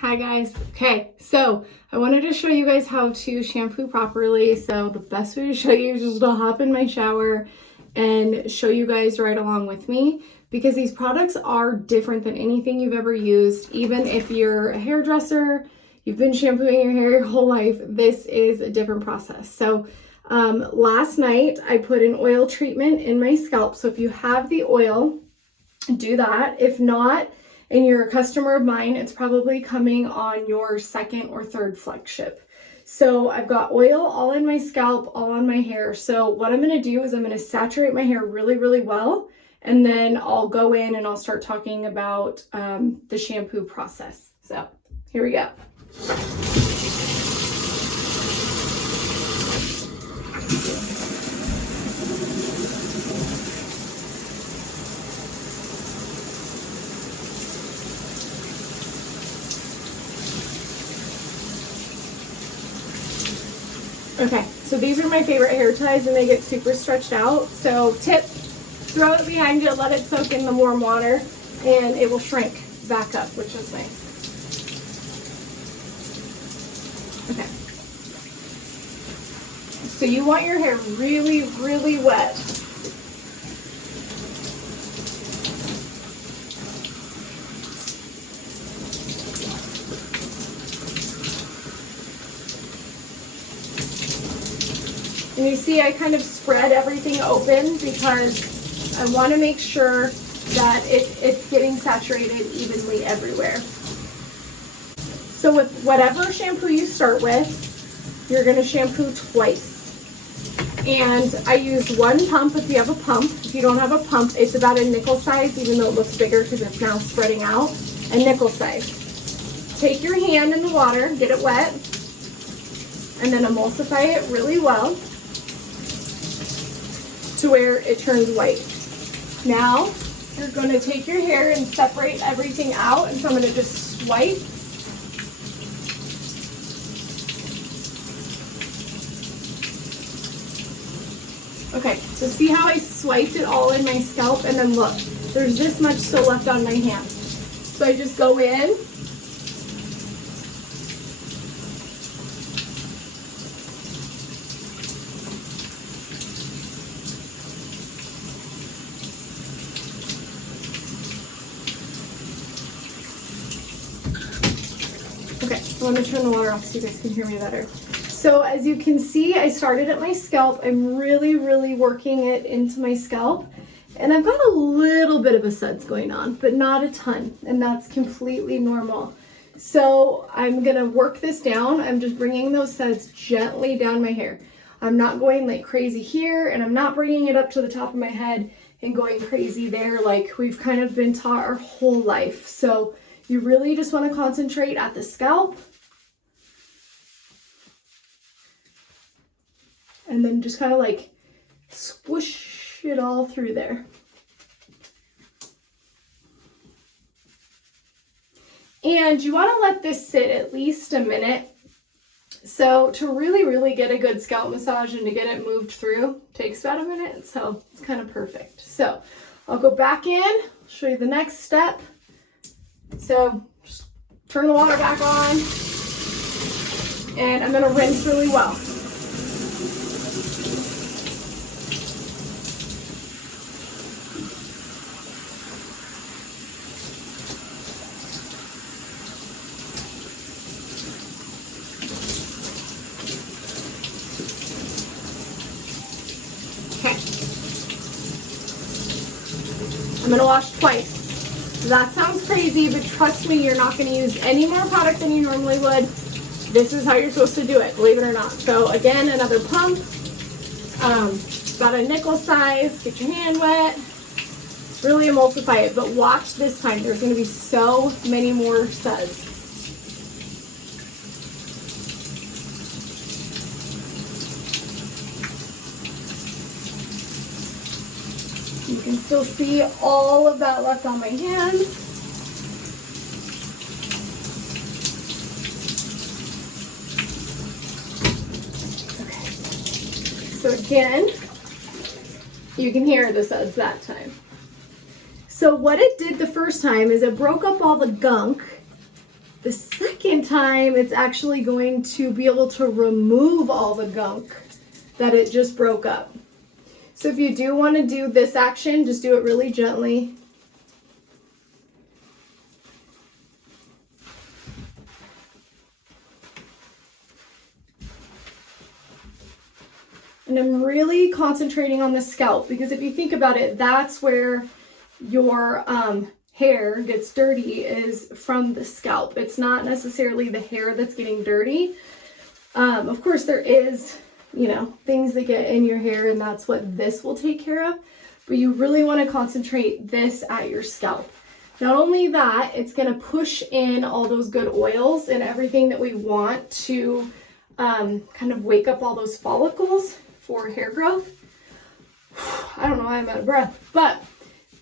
Hi guys. Okay, so I wanted to show you guys how to shampoo properly. So the best way to show you is just to hop in my shower and show you guys right along with me, because these products are different than anything you've ever used. Even if you're a hairdresser, you've been shampooing your hair your whole life, this is a different process. So last night I put an oil treatment in my scalp. So if you have the oil, do that. If not, and you're a customer of mine, it's probably coming on your second or third flagship. So I've got oil all in my scalp, all on my hair. So what I'm gonna do is I'm gonna saturate my hair really, really well, and then I'll go in and I'll start talking about the shampoo process. So here we go. Okay, so these are my favorite hair ties and they get super stretched out. So tip, throw it behind you, let it soak in the warm water, and it will shrink back up, which is nice. Okay. So you want your hair really, really wet. And you see I kind of spread everything open because I want to make sure that it's getting saturated evenly everywhere. So with whatever shampoo you start with, you're going to shampoo twice. And I use one pump if you have a pump. If you don't have a pump, it's about a nickel size, even though it looks bigger because it's now spreading out. A nickel size. Take your hand in the water, get it wet, and then emulsify it really well to where it turns white. Now, you're going to take your hair and separate everything out, and so I'm going to just swipe. Okay, so see how I swiped it all in my scalp, and then look, there's this much still left on my hand. So I just go in, okay, I want to turn the water off so you guys can hear me better. So as you can see, I started at my scalp. I'm really, really working it into my scalp. And I've got a little bit of a suds going on, but not a ton. And that's completely normal. So I'm going to work this down. I'm just bringing those suds gently down my hair. I'm not going like crazy here, and I'm not bringing it up to the top of my head and going crazy there like we've kind of been taught our whole life. So you really just want to concentrate at the scalp. And then just kind of like squish it all through there. And you want to let this sit at least a minute. So to really, really get a good scalp massage and to get it moved through takes about a minute. So it's kind of perfect. So I'll go back in, show you the next step. So just turn the water back on, and I'm going to rinse really well. I'm going to wash twice. That sounds crazy, but trust me, you're not going to use any more product than you normally would. This is how you're supposed to do it, believe it or not. So again, another pump, about a nickel size, get your hand wet, really emulsify it, but watch this time. There's going to be so many more suds. You can still see all of that left on my hands. Okay. So again, you can hear the suds that time. So what it did the first time is it broke up all the gunk The second time, it's actually going to be able to remove all the gunk that it just broke up. So if you do want to do this action, just do it really gently. And I'm really concentrating on the scalp because if you think about it, that's where your hair gets dirty, is from the scalp. It's not necessarily the hair that's getting dirty. Of course, there is, you know, things that get in your hair, and that's what this will take care of. But you really want to concentrate this at your scalp. Not only that, it's going to push in all those good oils and everything that we want to kind of wake up all those follicles for hair growth. I don't know why I'm out of breath, but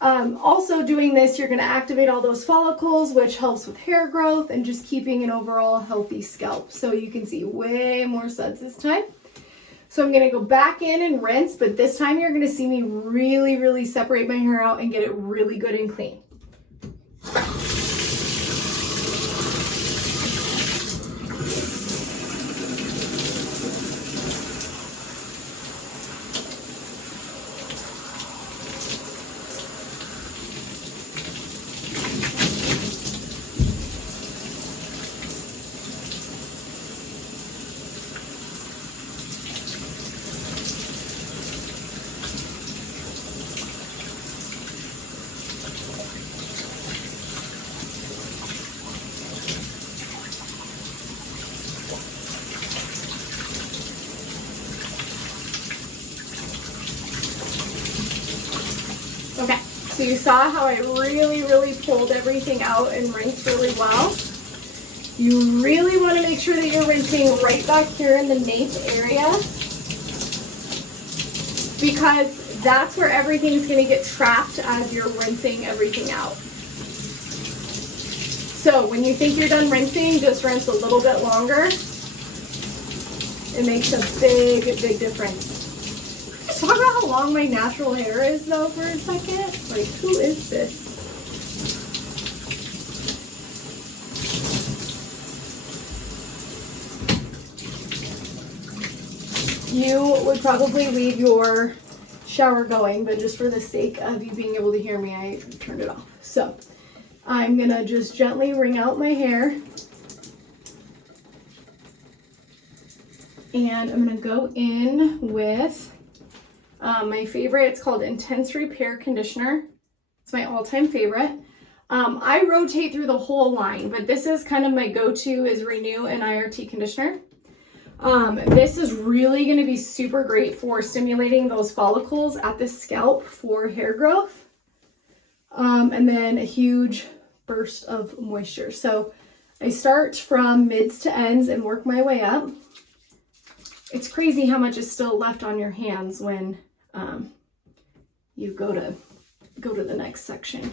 also doing this, you're going to activate all those follicles, which helps with hair growth and just keeping an overall healthy scalp. So you can see way more suds this time. So I'm going to go back in and rinse, but this time you're going to see me really, really separate my hair out and get it really good and clean. Okay, so you saw how I really pulled everything out and rinsed really well. You really want to make sure that you're rinsing right back here in the nape area, because that's where everything's going to get trapped as you're rinsing everything out. So when you think you're done rinsing, just rinse a little bit longer. It makes a big difference. Talk about how long my natural hair is though for a second. Like, who is this? You would probably leave your shower going, but just for the sake of you being able to hear me, I turned it off. So I'm gonna just gently wring out my hair. And I'm gonna go in with my favorite. It's called Intense Repair Conditioner. It's my all-time favorite. I rotate through the whole line, but this is kind of my go-to is Renew and IRT conditioner. This is really going to be super great for stimulating those follicles at the scalp for hair growth. And then a huge burst of moisture. So I start from mids to ends and work my way up. It's crazy how much is still left on your hands when you go to the next section.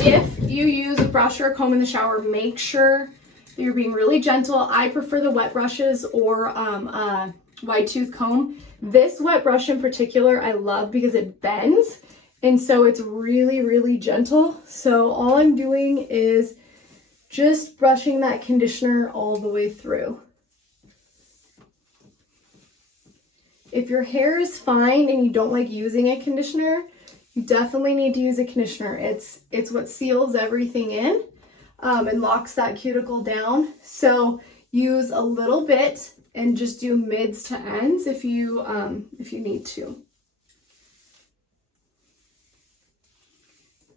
If you use a brush or a comb in the shower, make sure that you're being really gentle. I prefer the wet brushes or a wide tooth comb. This wet brush in particular I love because it bends, and so it's really gentle. So all I'm doing is just brushing that conditioner all the way through. If your hair is fine and you don't like using a conditioner, you definitely need to use a conditioner. It's what seals everything in and locks that cuticle down. So use a little bit and just do mids to ends if you need to.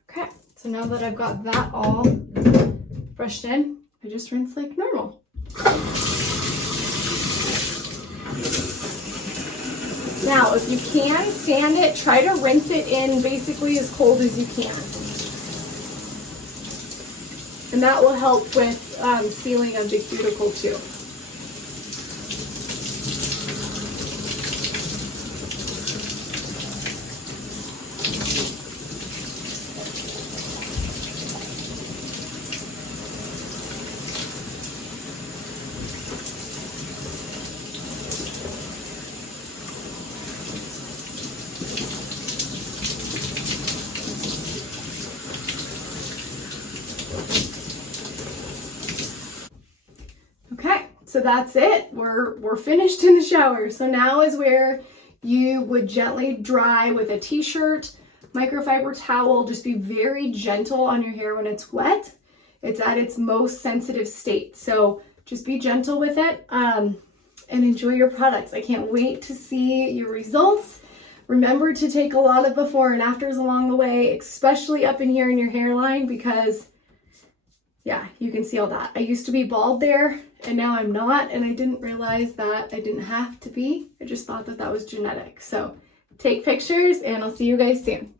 Okay, so now that I've got that all brushed in, I just rinse like normal. Now, if you can stand it, try to rinse it in basically as cold as you can. And that will help with sealing of the cuticle too. So that's it. We're finished in the shower. So now is where you would gently dry with a t-shirt, microfiber towel. Just be very gentle on your hair when it's wet. It's at its most sensitive state. So just be gentle with it and enjoy your products. I can't wait to see your results. Remember to take a lot of before and afters along the way, especially up in here in your hairline, because yeah, you can see all that. I used to be bald there and now I'm not, and I didn't realize that I didn't have to be. I just thought that that was genetic. So take pictures and I'll see you guys soon.